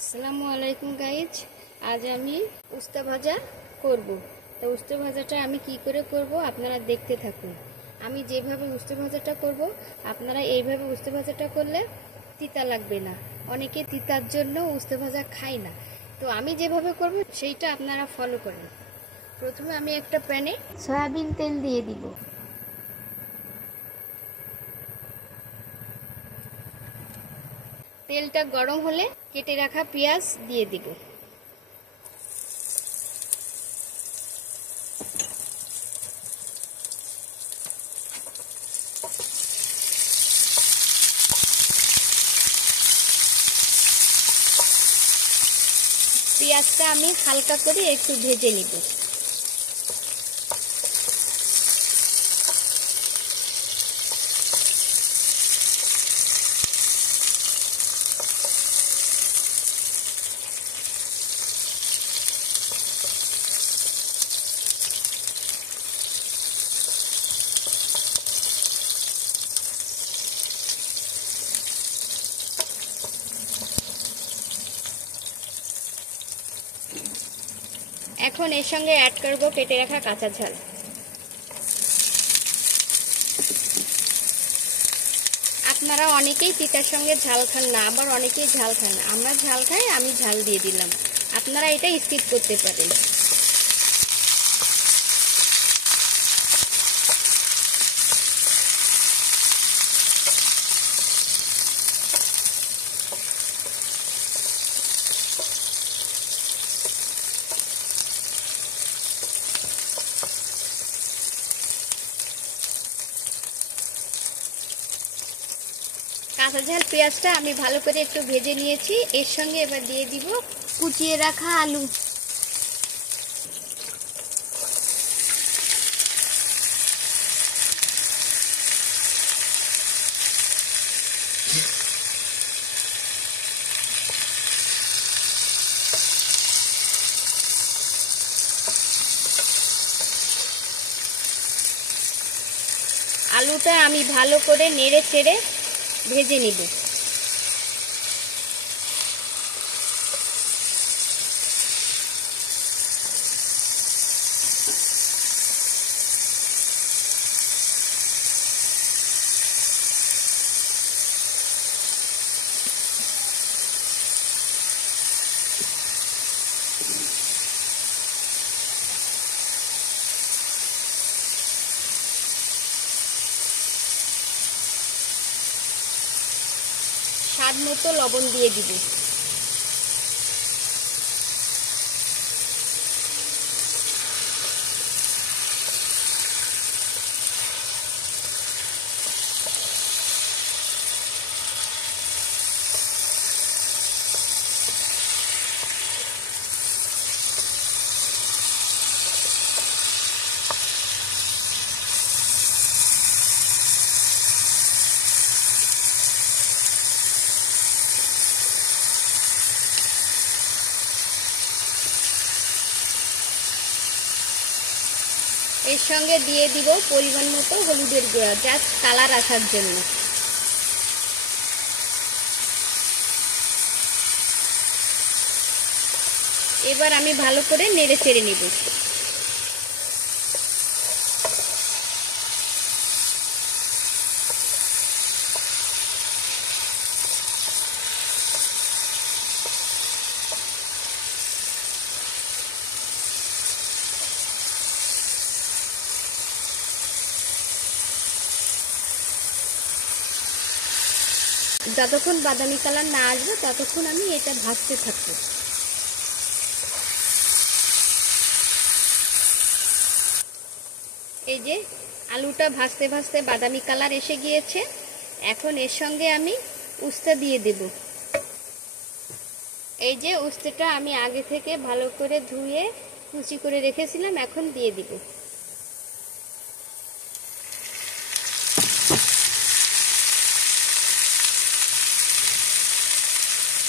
আসসালামু আলাইকুম গাইজ। আজ আমি উস্তা ভাজা করব। তো উস্তা ভাজাটা আমি কি করে করব আপনারা দেখতে থাকুন। আমি যেভাবে উস্তা ভাজাটা করব আপনারা এইভাবে উস্তা ভাজাটা করলে তিতা লাগবে না। অনেকে তিতার জন্য উস্তা ভাজা খায় না, তো আমি যেভাবে করব সেইটা আপনারা ফলো করেন। প্রথমে আমি একটা প্যানে সয়াবিন তেল দিয়ে দিব। তেলটা গরম হলে কেটে রাখা পেঁয়াজ দিয়ে দিব। পেঁয়াজটা আমি হালকা করে একটু ভেজে নিব। এখন এর সঙ্গে অ্যাড করব কেটে রাখা কাঁচা ঝাল। আপনারা অনেকেই তিতার সঙ্গে ঝাল খান না, আবার অনেকেই ঝাল খান। আমরা ঝাল খাই, আমি ঝাল দিয়ে দিলাম। আপনারা এটা স্কিপ করতে পারেন। কাঁচা ঝাল পেঁয়াজটা আমি ভালো করে একটু ভেজে নিয়েছি। এর সঙ্গে এবার দিয়ে দিব কুচিয়ে রাখা আলু। আলুটা আমি ভালো করে নেড়ে চেড়ে ভেজে নিব। স্বাদ মতো লবণ দিয়ে দিব। এর সঙ্গে দিয়ে দিব পরিমাণ মতো হলুদের গুঁড়া, জাস্ট কালার আসার জন্য। এবার আমি ভালো করে নেড়ে চেড়ে নিব। যতক্ষণ বাদামি কালার না আসবে ততক্ষণ আমি এটা ভাজতে থাকবো। এই যে আলুটা ভাজতে ভাজতে বাদামি কালার এসে গিয়েছে। এখন এর সঙ্গে আমি উস্তা দিয়ে দেব। এই যে উস্তাটা আমি আগে থেকে ভালো করে ধুয়ে কুচি করে রেখেছিলাম, এখন দিয়ে দিব।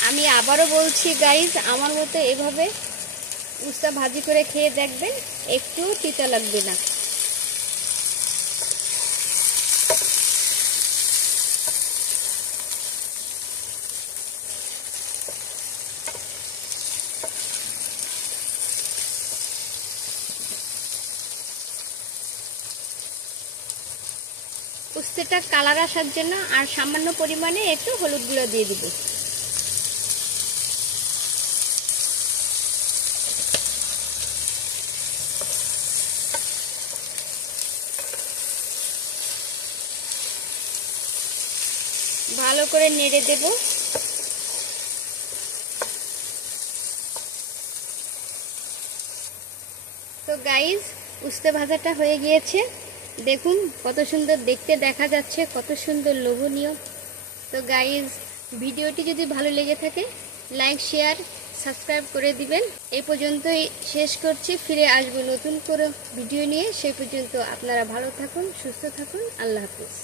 আমি আবারও বলছি গাইজ, আমার মতো এভাবে উস্তা ভাজি করে খেয়ে দেখবেন, একটু তিতা লাগবে না। উস্তেটা কালার আসার জন্য আর সামান্য পরিমাণে একটু হলুদ গুঁড়ো দিয়ে দিব। ভালো করে নেড়ে দেব। তো গাইজ উস্তে ভাজাটা হয়ে গিয়েছে, দেখুন কত সুন্দর দেখতে দেখা যাচ্ছে, কত সুন্দর লোভনীয়। তো গাইজ ভিডিওটি যদি ভালো লেগে থাকে লাইক শেয়ার সাবস্ক্রাইব করে দিবেন। এই পর্যন্তই শেষ করছি, ফিরে আসবো নতুন করে ভিডিও নিয়ে। সেই পর্যন্ত আপনারা ভালো থাকুন, সুস্থ থাকুন, আল্লাহ হাফিজ।